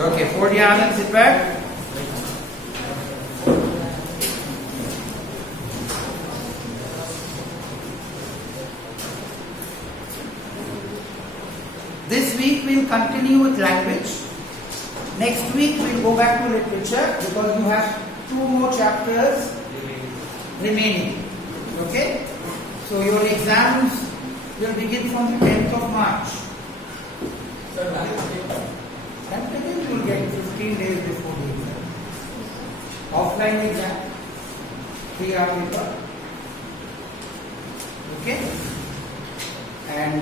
Okay, fold your arms and sit back. This week we'll continue with language. Next week we'll go back to literature because you have 2 more chapters remaining. Okay? So your exams will begin from the 10th of March. And then you will get 15 days before the exam. Offline exam. 3-hour paper. Okay? And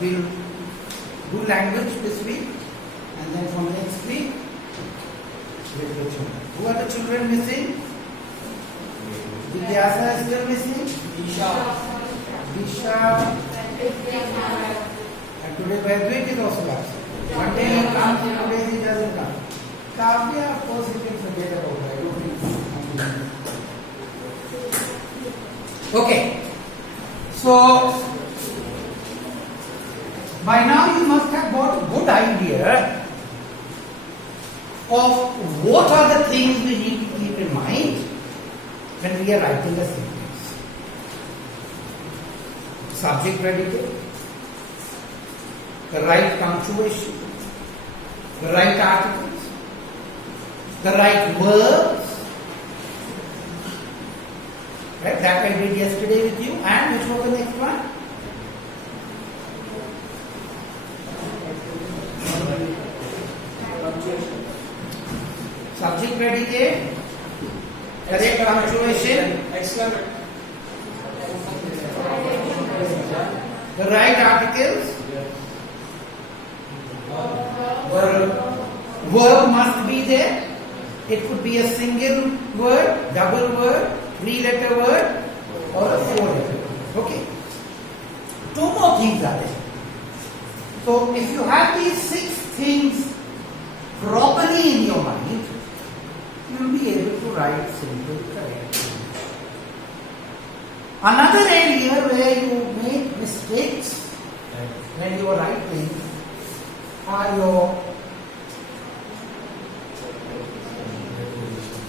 we'll do language this week. And then from next week, literature. Who are the children missing? Vidyasa is still missing? Disha. And today Vedvik is also absent. One day he comes, 2 days he doesn't come. Kavya, of course, you can forget about that. Okay. So, by now you must have got a good idea of what are the things we need to keep in mind when we are writing a sentence. Subject predicate, the right punctuation, the right articles, the right verbs. Right? That I did yesterday with you. And which was the next one? Subject predicate, correct punctuation, the right articles, verb must be there. It could be a single word, double word, 3-letter word, or a 4-letter word. Okay. 2 more things are there. So if you have these 6 things properly in your mind, you will be able to write simple, correct. Another area where you make mistakes when you are writing are your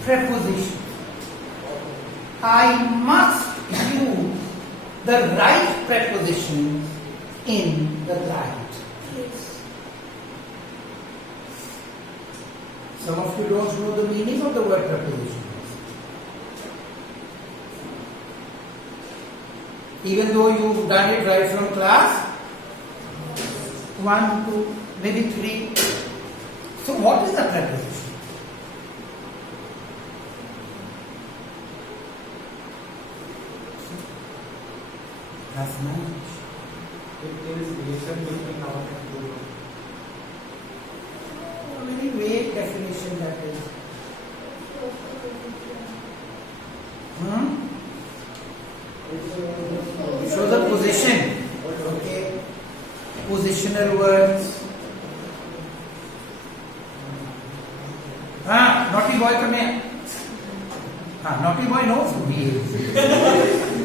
prepositions. I must use the right prepositions in the right place. Some of you don't know the meaning of the word prepositions. Even though you've done it right from class 1, 2, maybe 3. So what is a preposition? That's nice. It is relation between noun and pronoun. A very vague definition that is. It shows a position. Okay. Positional words. Naughty boy, come here. Naughty boy knows who he is.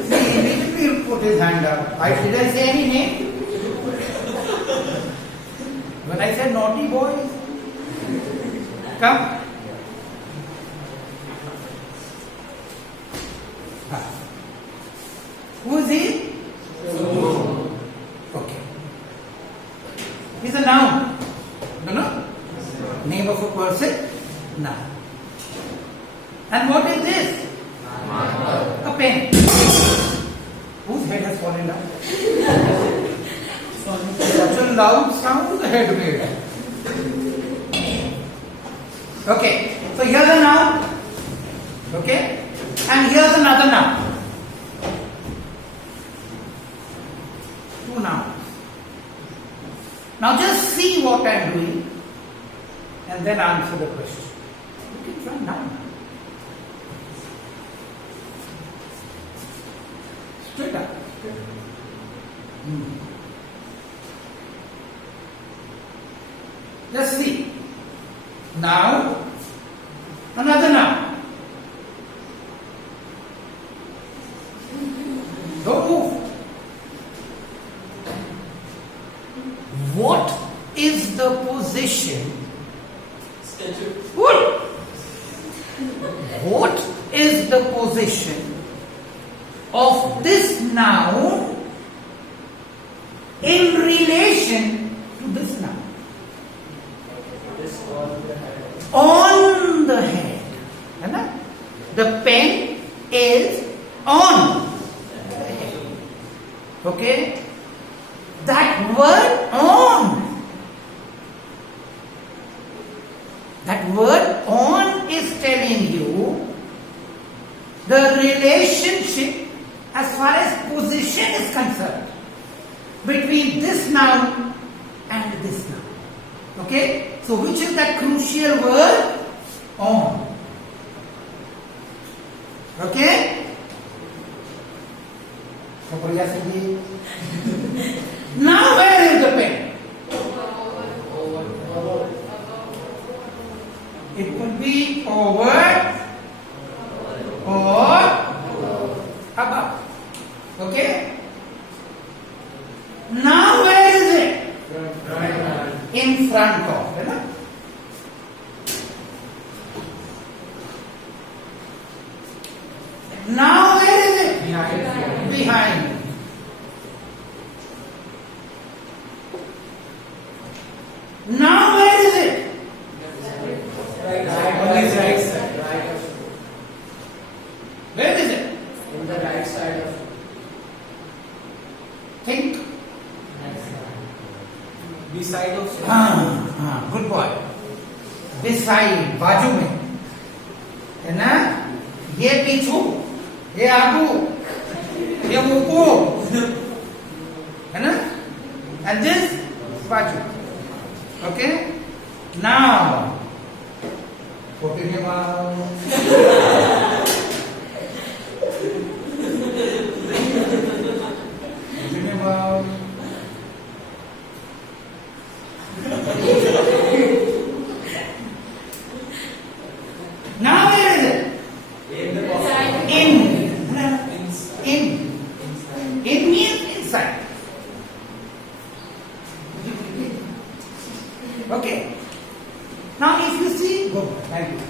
See, immediately put his hand up. Did I say any name? When I said naughty boy, come. Who is he? Okay. He's a noun. No? Name of a person? Noun. And what is this? A pen. Whose head has fallen down? Such a loud sound the head made. Okay. So here's a noun. Okay. And here's another noun. 2 nouns. Now just see what I am doing and then answer the question. You can find noun. Straight up. Just see. Now, another noun. Don't move. What is the position Good. What is the position of this noun in relation to this noun? On the head. है ना? The pen is on the head. Okay? That word on. That word on is telling you the relationship as far as position is concerned between this noun and this noun. Okay? So which is that crucial word? On. Okay? Now where is the pen? It could be over or above. Okay? Now where is it? In front of. Right? Now where is it? Behind. Now where is it? Right side. Where is it? In the right side of Think. beside of Good boy. Beside, बाजू में, है ना? ये पीछू, ये आगू, ये मुकू, है ना? And this बाजू. Okay? Now. Open your mouth. Open your mouth. Now where is it? in the pocket. In. Inside. In. In means inside. Okay. Now if you see, go. Thank you.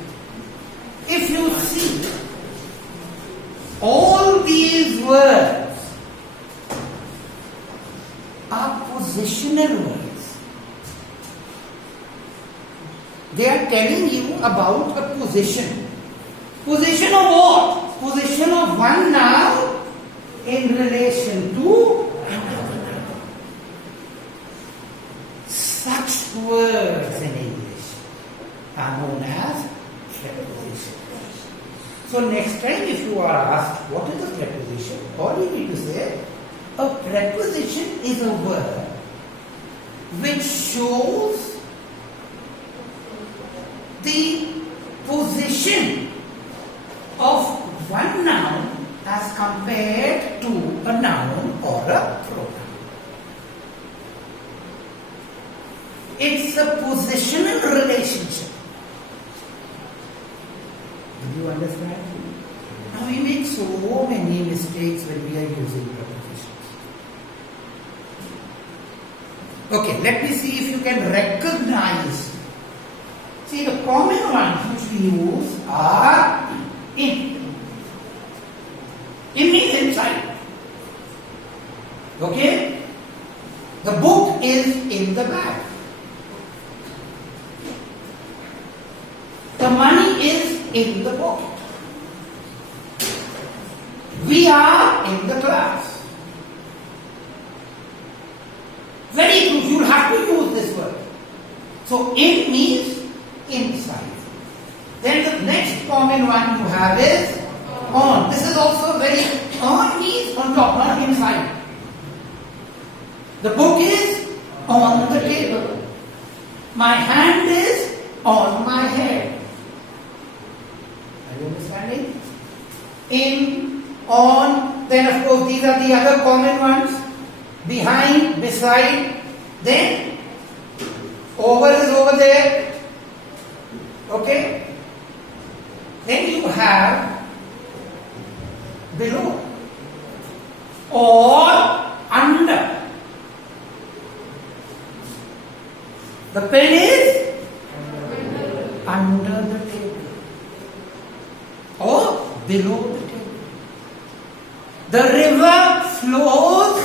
If you see all these words are positional words. They are telling you about a position. Position of what? Position of one noun in relation to another noun. Such words in English are known as prepositions. So next time if you are asked what is a preposition, all you need to say, a preposition is a word which shows the position of one noun as compared to a noun or a pronoun. It's a positional relationship. Do you understand? Now we make so many mistakes when we are using prepositions. Okay, let me see if you can recognize. See, the common ones which we use are in. In means inside. Okay? The book is in the bag. The money is in the pocket. We are in the class. Very true. You have to use this word. So, in means inside. Then the next common one you have is on. This is also very, on means on top, not inside. The book is on the table. My hand is on my head. Are you understanding? In, on, then of course these are the other common ones. Behind, beside, then over is over there. Okay? Then you have below or under. The pen is below the table. The river flows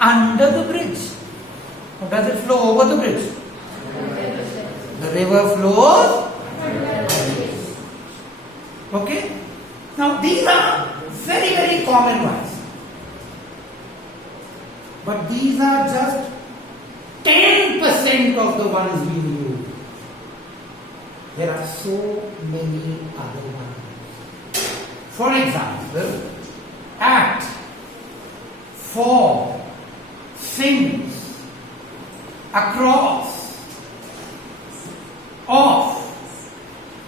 under the bridge. Or does it flow over the bridge? The river flows. Okay? Now these are very, very common ones. But these are just 10% of the ones we use. There are so many other ones. For example, at, for, since, across, off,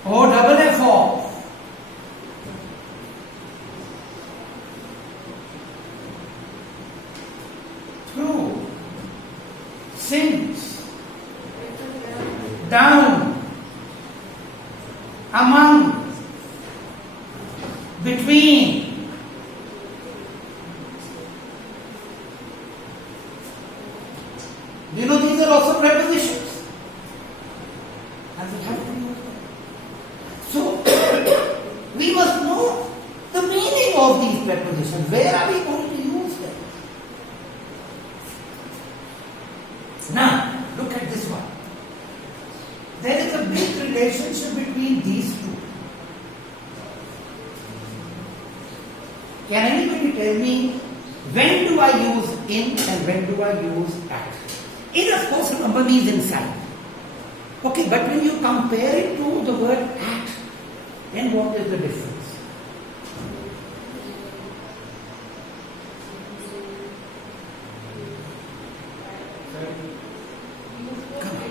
or double F off. Through, since, down, among, between. You know, these are also prepositions. And we have to use them. So, we must know the meaning of these prepositions. Where are we going to use them? Now, look at this one. There is a big relationship between these two. Can anybody tell me when do I use in and when do I use at? In, of course, remember, means inside. Okay, but when you compare it to the word at, then what is the difference?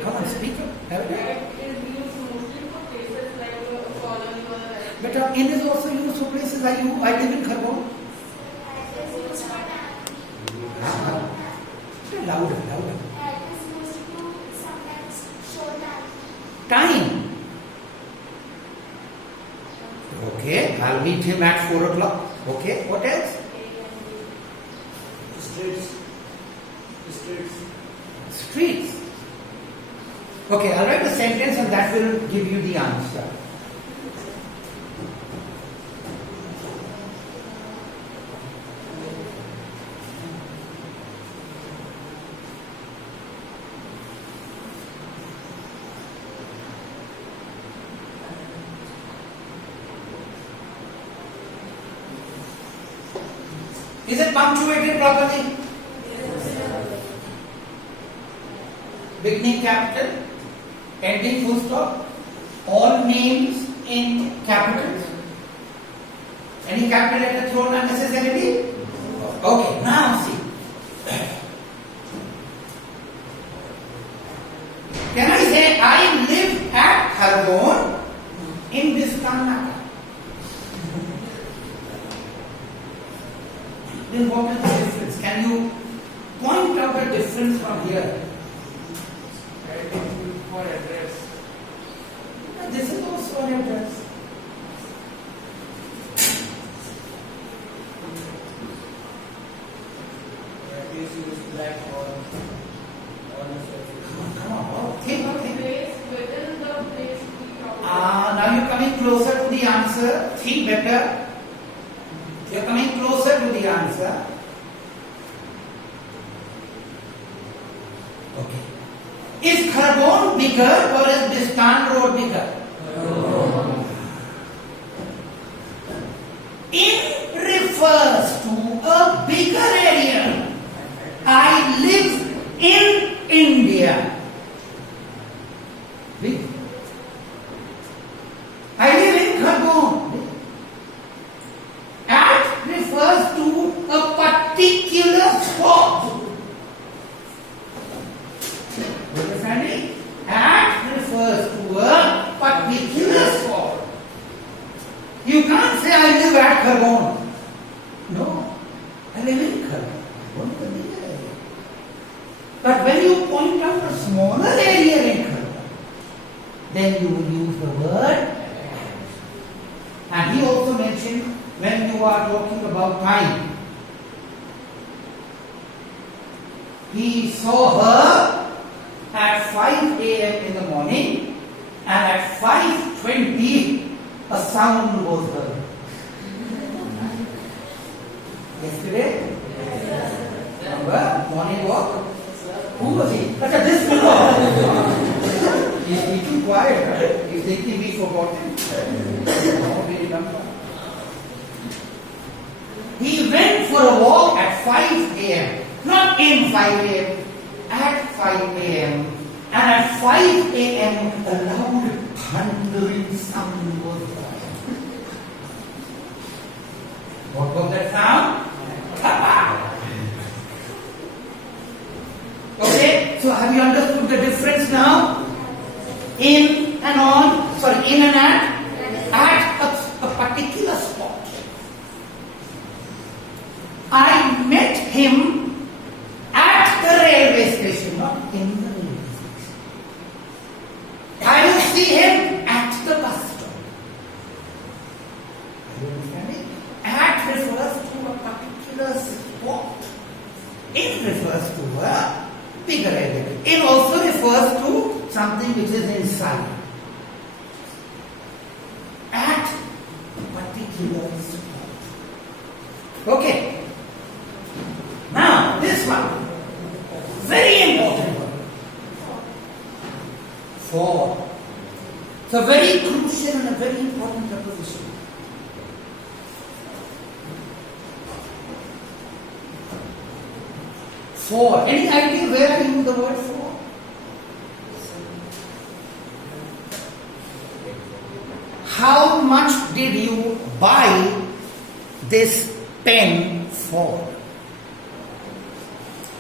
Come on, speak up. Have it. But in is also used for places I live in Khargone. Louder. Time. Okay, I'll meet him at 4 o'clock. Okay, what else? Streets. Okay, I'll write a sentence and that will give you the answer. Is it punctuated properly? Beginning capital, ending full stop, all names in capitals. Any capital letter thrown unnecessarily? Okay, now see. Can I say I live at Khargone in this Karnataka? Then what is the difference? Can you point out a difference from here? For address. This is also an address. This is black or Come on. Think. Within the place we talk about. Now you're coming closer to the answer. Think better. You're coming closer to the answer. Okay. Is Khargone bigger or is Bistan Road bigger? In refers to a bigger area. I live in India. Big. I live in Khargone. At refers to a particular spot. Understanding? At refers to a particular spot. You can't say I live at Khargone. No, I live in Khargone. But when you point out a smaller area in Khargone, then you will use the word at. And he also mentioned when you are talking about time. He saw her at 5 a.m. in the morning and at 5:20 a sound was heard. Yesterday? Remember? Morning walk? Who was he? Acha, this fellow. He's too quiet. Right? He's thinking we forgotten. No, we remember. He went for a walk at 5 a.m. Not in 5 a.m. At 5 a.m. And at 5 a.m. a loud thundering sound was heard. What was that sound? Okay, so have you understood the difference now? In and on, sorry, in and at a particular spot. I met him at the railway station, not in the railway station. I will see him at the bus stop. Are you understanding? At refers to a particular spot. In refers to a bigger area. In also refers to something which is inside. At a particular spot. Okay. Now, this one, very important one. For. It's a very crucial and a very important preposition. For. Any idea where I use the word for? How much did you buy this pen for?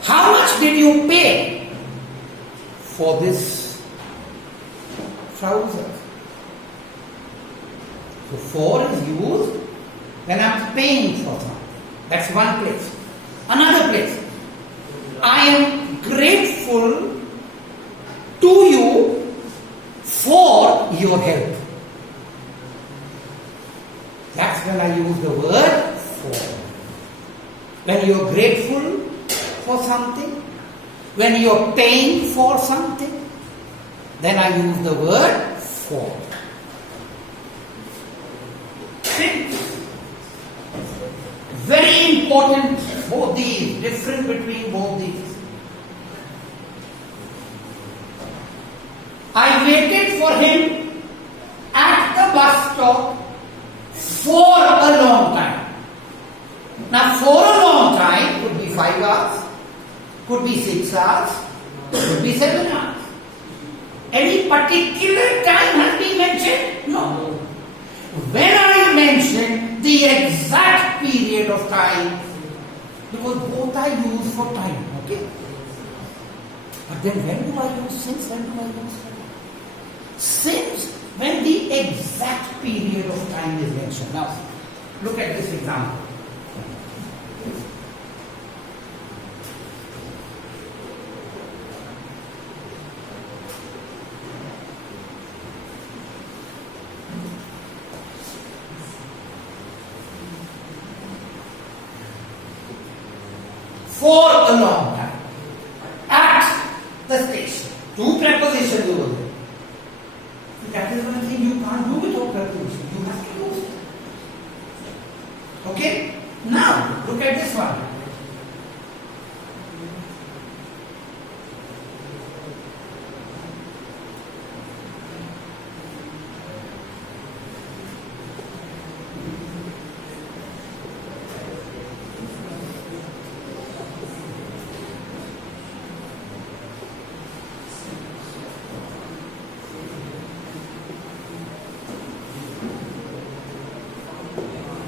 How much did you pay for this trouser? So for is used when I'm paying for something. That's one place. Another place. I am grateful to you for your help. That's when I use the word for. When you're grateful for something, when you're paying for something, then I use the word for. Very important, both these, difference between both these. I waited for him at the bus stop for a long time. Now, for a long time could be 5 hours, could be 6 hours, could be 7 hours. Any particular time has been mentioned? No. When I mention the exact period of time, because both I use for time, okay? But then when do I use since? When do I use for? Since, when the exact period of time is mentioned. Now, look at this example. For a long time. At the station. Two prepositions over there. That is one thing you can't do without preposition. You have to use it. Okay? Now, look at this one.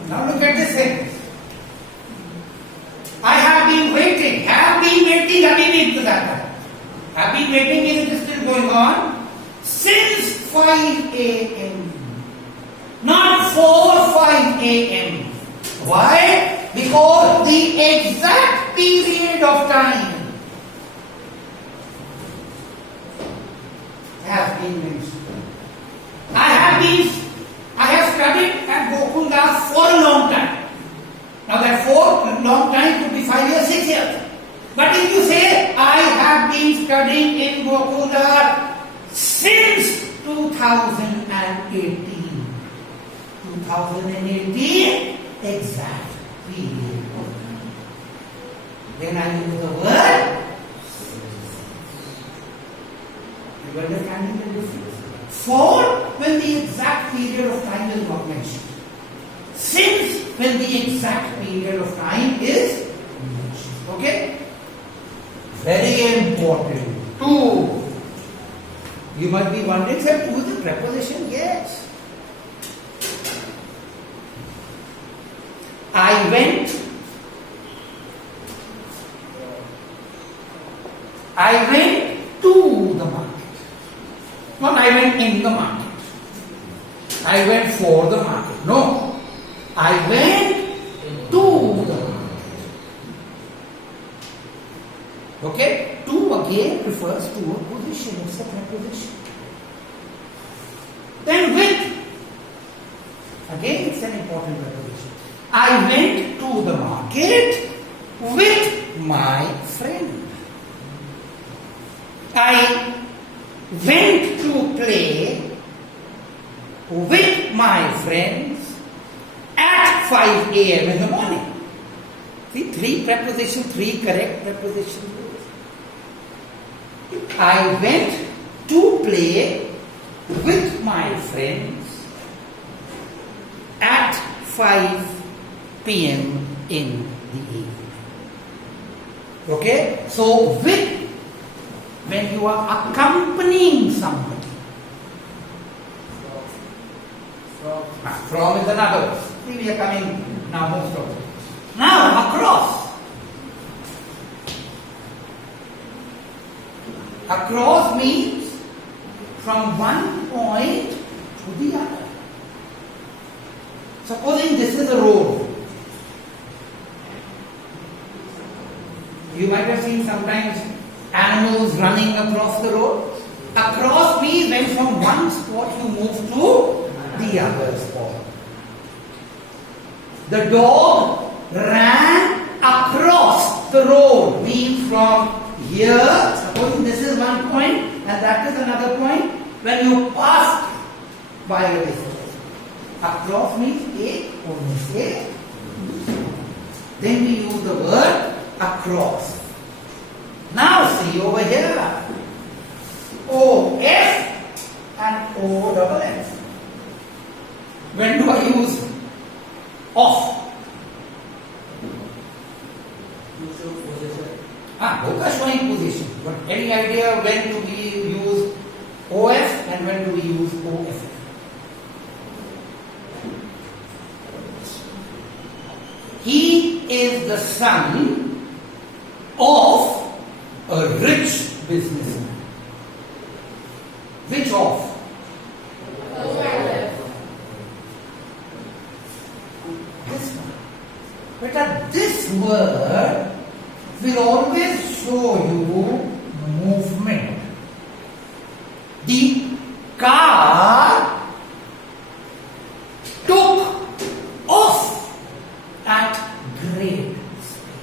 Now look at this sentence. I have been waiting. Abhi bhi intezar kar. Have been waiting means it is still going on since 5 a.m. Not 4-5 a.m. Why? Because the exact period of time has been mentioned. I have studied at Gokuldas for a long time. Now that for a long time could be 5 years, 6 years. But if you say, I have been studying in Gokuldas since 2018. 2018, exact period of time. then I use the word. You understanding the difference? For, when the exact period of time is not mentioned. Since, when the exact period of time is mentioned. Okay? Very important. To. You might be wondering, sir, to is a preposition? Yes. I went to the market. Not I went in the market. I went for the market. No. I went to the market. Okay? To again refers to a position. It's a preposition. Then with. Again, it's an important preposition. I went to the market with my friend. I went to play with my friends at 5 a.m. in the morning. See, 3 prepositions, 3 correct prepositions. I went to play with my friends at 5 p.m. in the evening. Okay? So, with, when you are accompanying somebody. From is another word. See, we are coming now most of it. Now, across. Across means from one point to the other. Supposing this is a road. You might have seen sometimes animals running across the road. Across means when from one spot you move to the other spot. The dog ran across the road, means from here, supposing this is one point and that is another point, when you pass by a distance. Across means A, almost A. Then we use the word across. Now see over here. O-F and O-double-F. When do I use off? Both are showing position. But any idea when do we use OF and when do we use OF? He is the son of a rich businessman. Which of? This one. But this word will always show you movement. The car took off at great speed.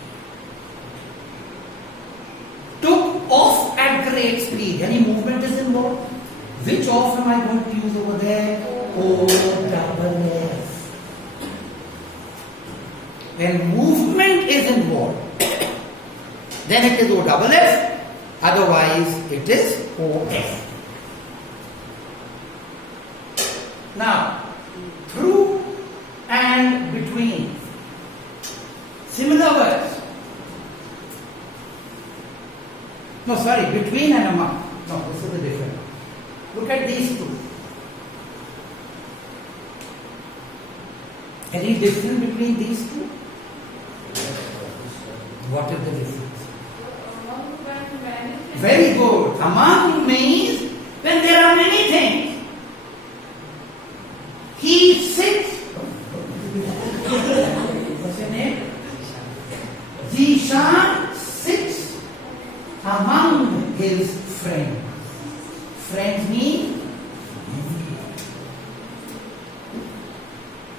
Took off at great speed. Any movement is involved. Which of am I going to use over there? O-double-F. When movement is involved, then it is O-double-F, otherwise it is O-F. Now, through and between. Similar words. No, sorry, between and among. No, this is a different one. Look at these two. Any difference between these two? What is the difference? Very good. Among means when there are many things. He sits. What's your name? Zishan sits among his friends. Friends mean?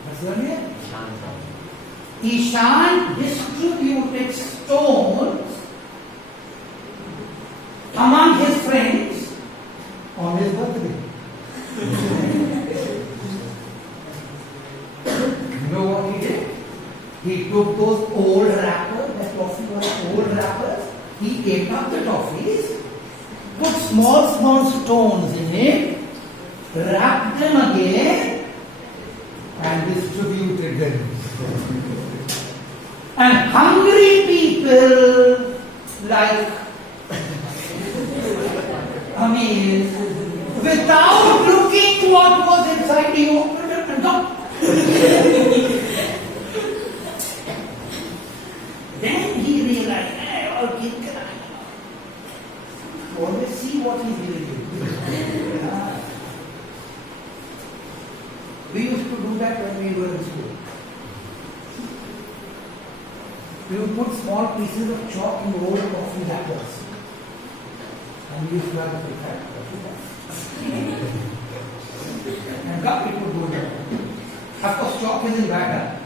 What's your name? Ishan distributed stones among his friends on his birthday. You know what he did? He took those old wrappers, that coffee was old small stones in it, wrapped them again, and distributed them. And hungry people like Amii, without looking what was inside, he opened it and got. Then he realized, hey, all king can always see what he's giving you. We used to do that when we were in school. We would put small pieces of chalk in old coffee wrappers. And we used to have a prepared coffee. And God, people do that. Of course, chalk isn't bad.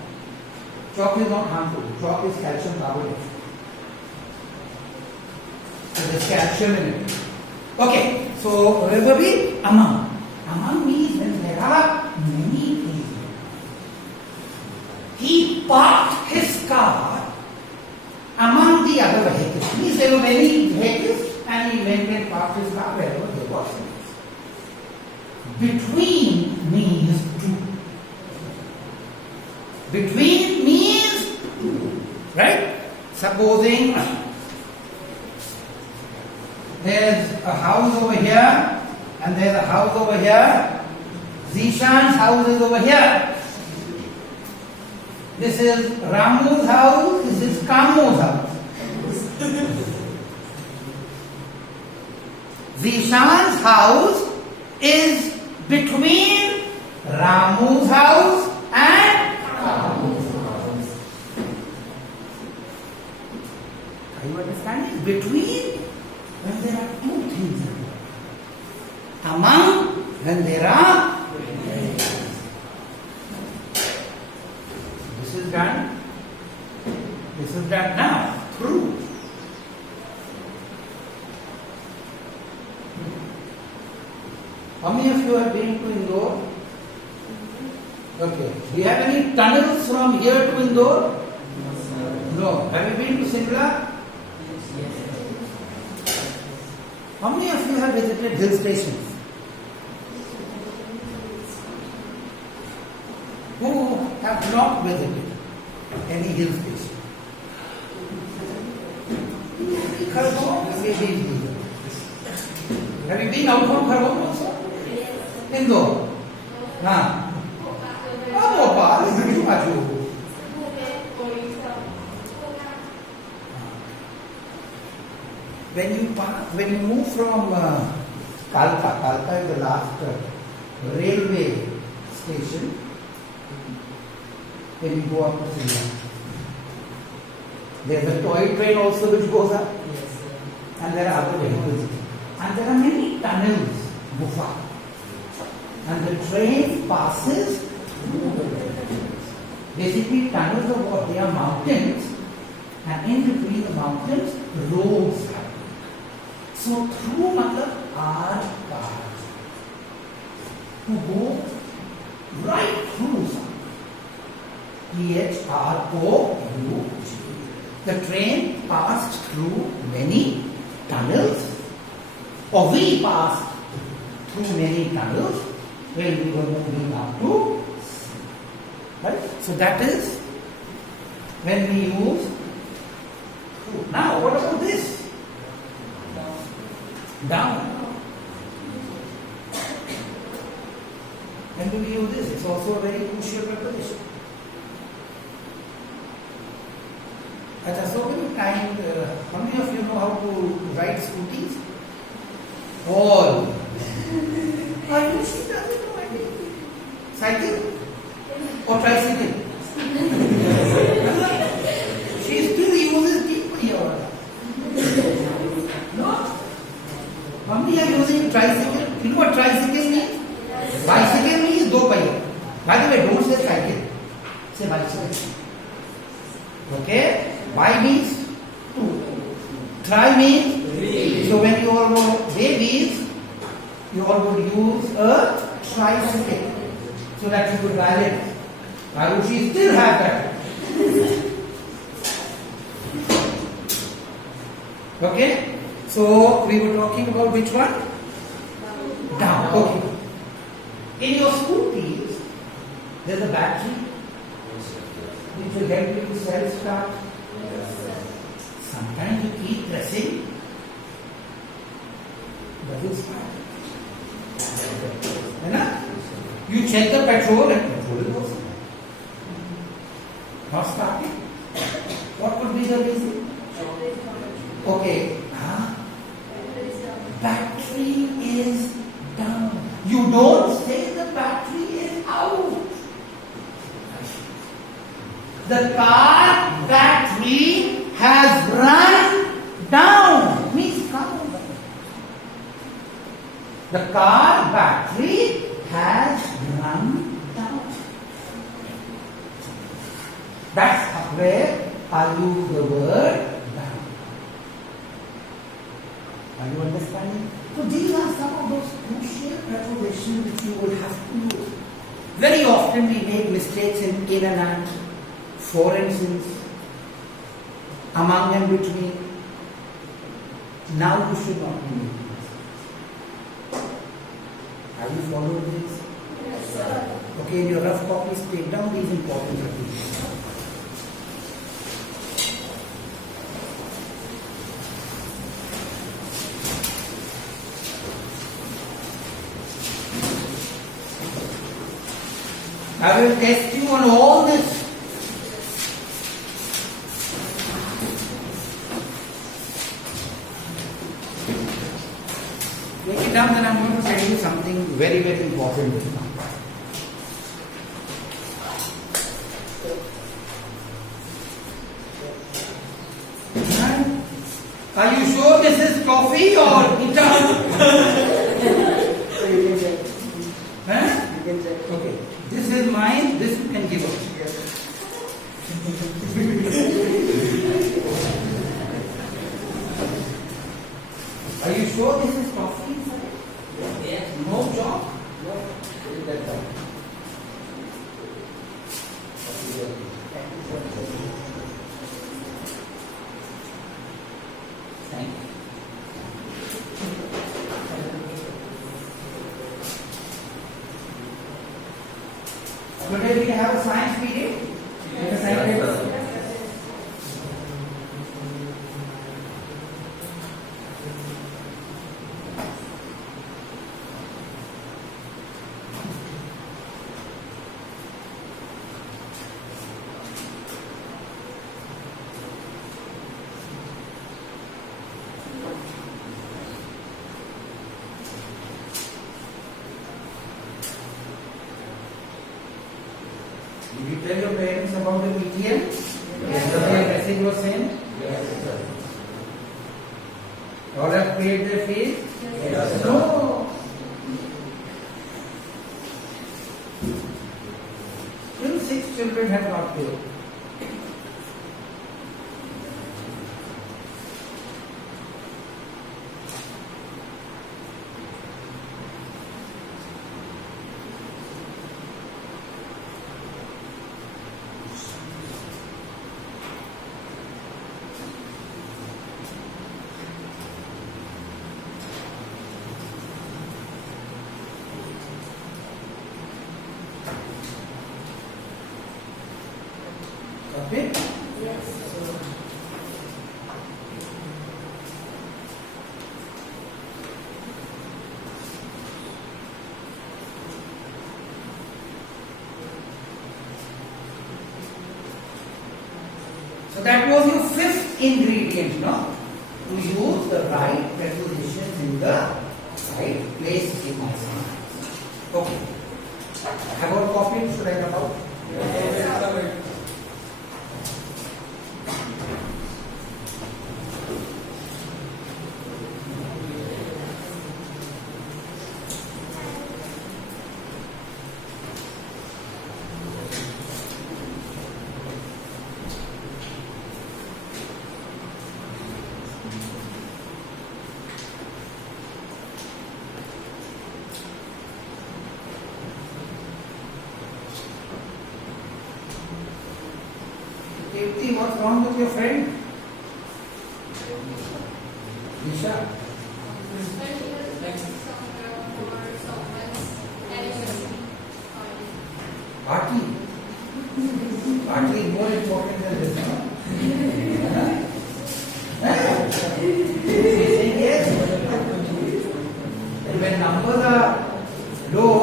Chalk is not harmful. Chalk is calcium carbonate. So there's calcium in it. Okay, so remember me? Among. Among means when there are many things. He parked his car among the other vehicles. Means there were many vehicles and he went and parked his car wherever there was. Between means two. Between means two. Right? Supposing there's a house over here and there's a house over here. Zishan's house is over here. This is Ramu's house, this is Kamu's house. Zishan's house is between Ramu's house and Kamu's house. Are you understanding? Between when there are two things. Among when there are. This is done. This is done now. Through. How many of you have been to Indore? Okay. Do you have any tunnels from here to Indore? No. Have you been to Simla? How many of you have visited hill stations? Who have not visited any hill station? Khargone? Maybe. Have you been out from Khargone also? Indore? Nah. Bhopal is too much. When you move from Kalka is the last railway station. When you go up to Simla, there's a toy train also which goes up, and there are other vehicles, and there are many tunnels, gufa, and the train passes through the tunnels. Basically, tunnels are what? They are mountains, and in between the mountains, roads happen. So through are cars who go right through something. Through. The train passed through many tunnels, or we passed through many tunnels when we were moving up to sea. Right? So that is when we use through. Now, what about this? Down. When do we use this? It's also a very crucial preposition. So many times, how many of you know how to ride scooties? All. I wish she doesn't know anything. Cycle? Or tricycle? She still uses people here. No? How many are using tricycle? You know what tricycle means? Bicycle means do pahiya. By the way, don't say cycle. Say bicycle. Okay? By means two. Try means three. So when you all were babies, you all would use a tricycle so that you could balance. Why would she still have that? Okay? So we were talking about which one? Down. Okay. In your scooties, there's a battery which will help you to self-start. Sometimes you keep pressing, doesn't start. You check the petrol and petrol is also not starting. What could be the reason? Okay. Battery is down. You don't say the battery is out. The car battery has run down. Means come over. The car battery has run down. That's where I use the word down. Are you understanding? So these are some of those crucial prepositions which you will have to use. Very often we make mistakes in and out, for instance, among and between. Now you should not be making this. Are you following this? Yes, sir. Okay, in your rough copies, take down these important prepositions. I will test you on all this. Take it down, then I'm going to tell you something very, very important this now. Are you sure this is coffee or guitar? Huh? Okay. This is mine, this you can give up. Are you sure this is coffee inside? Yes. No job? No. Thank you. Today we have a science meeting. Did you tell your parents about the PTM? Yes, sir. Your message was sent? Yes, sir. All have paid their fees? Yes, sir. No. Still 6 children have not paid. Okay? Yes, sir. So that was your fifth ingredient, no? To use the right prepositions in the right place in my sentence. Okay. Have a copy? Should I come out? Yes, sir. Kirti, what's wrong with your friend? Is Nisha. When you are somewhere for someone's anniversary party. Party. Party is more important than this. Yes. And when numbers are low,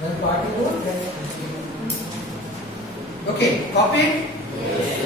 then party won't get. Okay, copy it? Yes.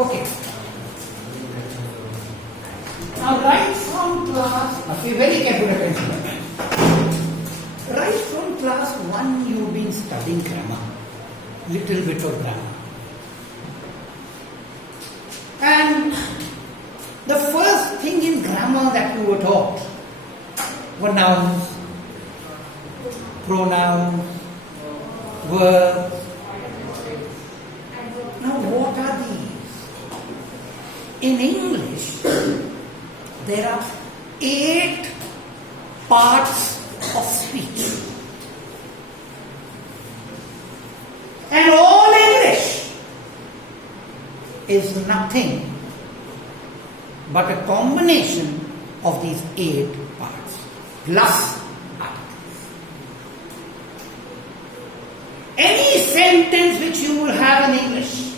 Okay. Now right from class, pay very careful attention. Right from class 1 you've been studying grammar, little bit of grammar. And the first thing in grammar that you were taught were nouns, pronouns, verbs. Now what are these? In English, there are 8 parts of speech. And all English is nothing but a combination of these 8 parts plus articles. Any sentence which you will have in English,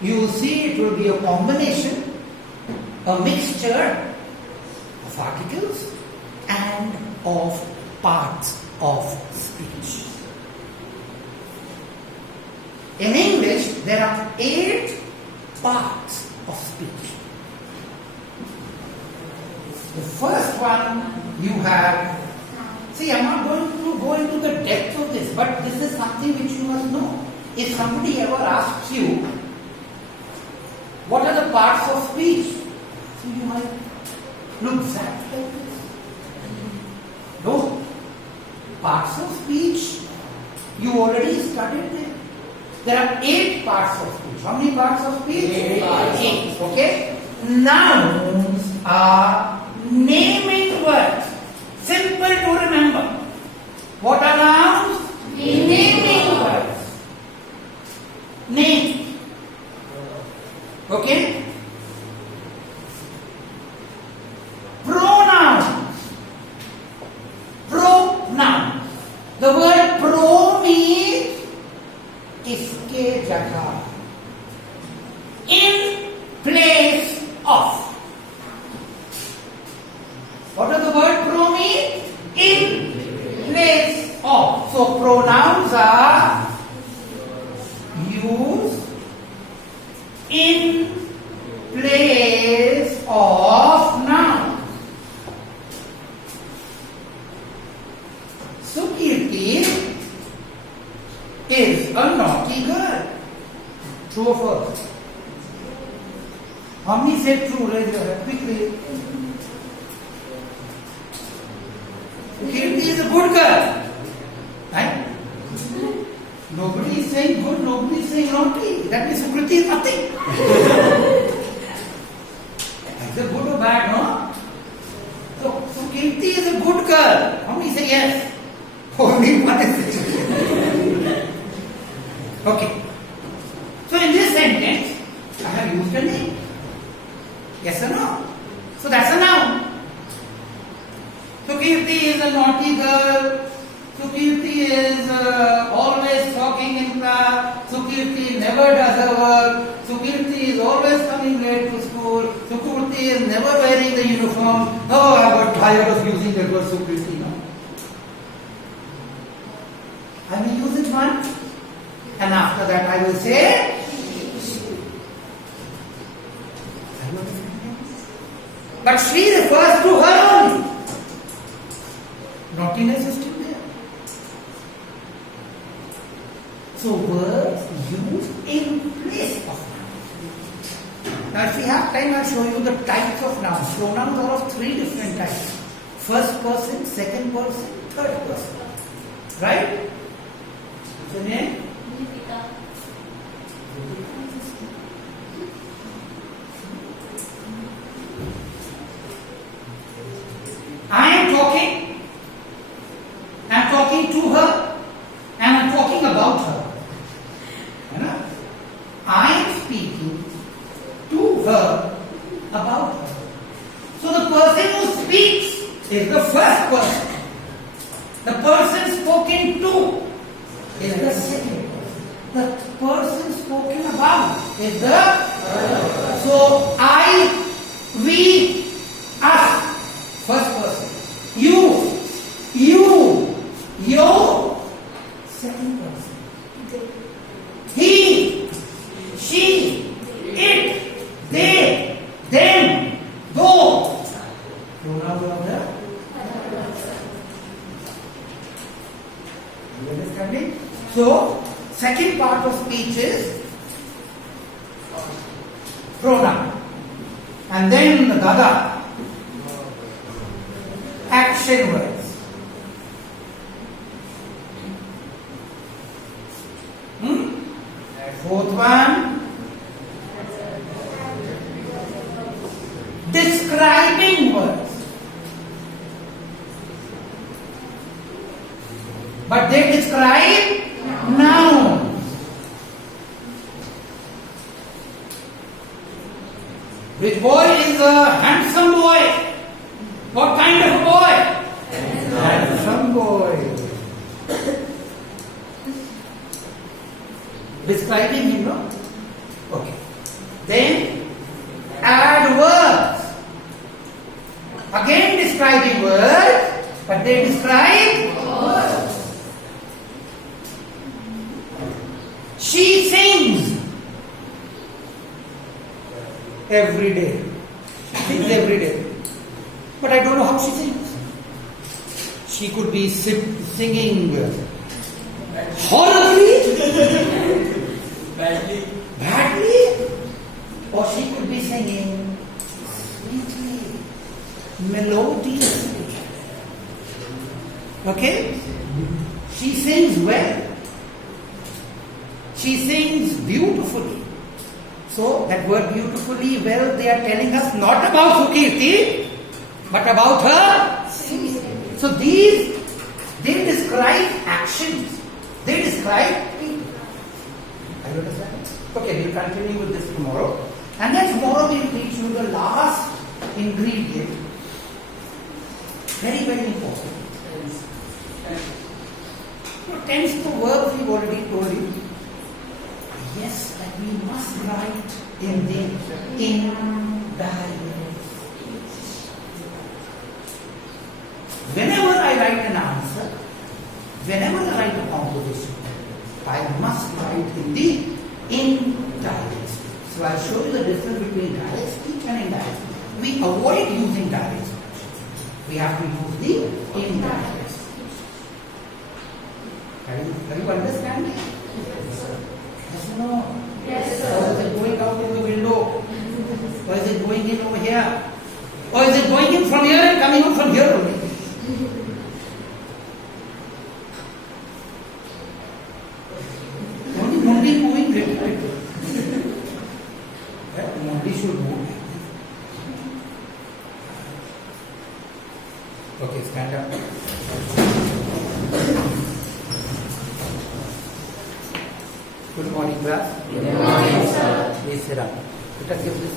you will see it will be a combination, a mixture of articles and of parts of speech. In English, there are 8 parts of speech. The first one you have, see, I'm not going to go into the depth of this, but this is something which you must know. If somebody ever asks you, what are the parts of speech? So you might look exactly like this. No. Parts of speech, you already studied them. There are 8 parts of speech. How many parts of speech? 8. Okay? Nouns are naming words. Simple to remember. What are nouns? Naming words. Name. Okay? Pronouns. Pronouns. The word pro means iske jagah. In place of. What does the word pro mean? In place of. So pronouns are used in place of noun. Sukirti is a naughty girl. True or false? How many said true? Raise your hand quickly. Sukirti is a good girl. Right? Nobody is saying good, nobody is saying naughty. That means Sukriti is nothing. Is it good or bad, no? So Kirti is a good girl. How many say yes? Only one is saying. Okay. So in this sentence, I have used a name. Yes or no? So that's a noun. So Kirti is a naughty girl. Sukirti is always talking in class. Sukirti never does her work. Sukirti is always coming late to school. Sukirti is never wearing the uniform. Oh, I got tired of using the word Sukirti now. I will use it once, and after that I will say. but she refers to her only. Naughtiness is still there. So words used in place of nouns. Now if we have time, I'll show you the types of nouns. Pronouns are of three different types. First person, second person, third person. Right? What's your name? I am talking. I am talking to her. And I am talking about her. I am speaking to her about her. So the person who speaks is the first person. The person spoken to is the second person. The person spoken about is the third. So I, we, us. First person. You, your, second person. He, she, it, they, them, go. Pronouns are there. You understand me? So, second part of speech is pronoun. And then the other. Action words. Fourth one. Describing words. But they describe nouns. Which boy is a handsome boy? What kind of a boy? Handsome boy. Describing him, no? Okay. Then add words. Again describing words, but they describe words. She sings every day. She sings every day. But I don't know how she sings. She could be singing horribly, badly, or she could be singing sweetly, melodiously. Okay? She sings well. She sings beautifully. So that word beautifully, well, they are telling us not about Sukirti, but about her. So these, they describe actions. They describe people. Are you understand? Okay, we'll continue with this tomorrow. And then tomorrow we'll teach you the last ingredient. Very, very important. Tense the verbs we've already told you. Yes, that we must write in diaries. Whenever I write an answer, whenever I write a composition, I must write in diaries. So I'll show you the difference between direct speech and indirect speech. We avoid using direct speech. We have to use the indirect speech. Are you understanding? Yes or no? Yes, sir. Or is it going out in the window? Or is it going in over here? Or is it going in from here and coming out from here only? Only moving little bit. Only should move. Okay, stand up. Good morning, class. Good morning, sir. Please sit up. Let us give this.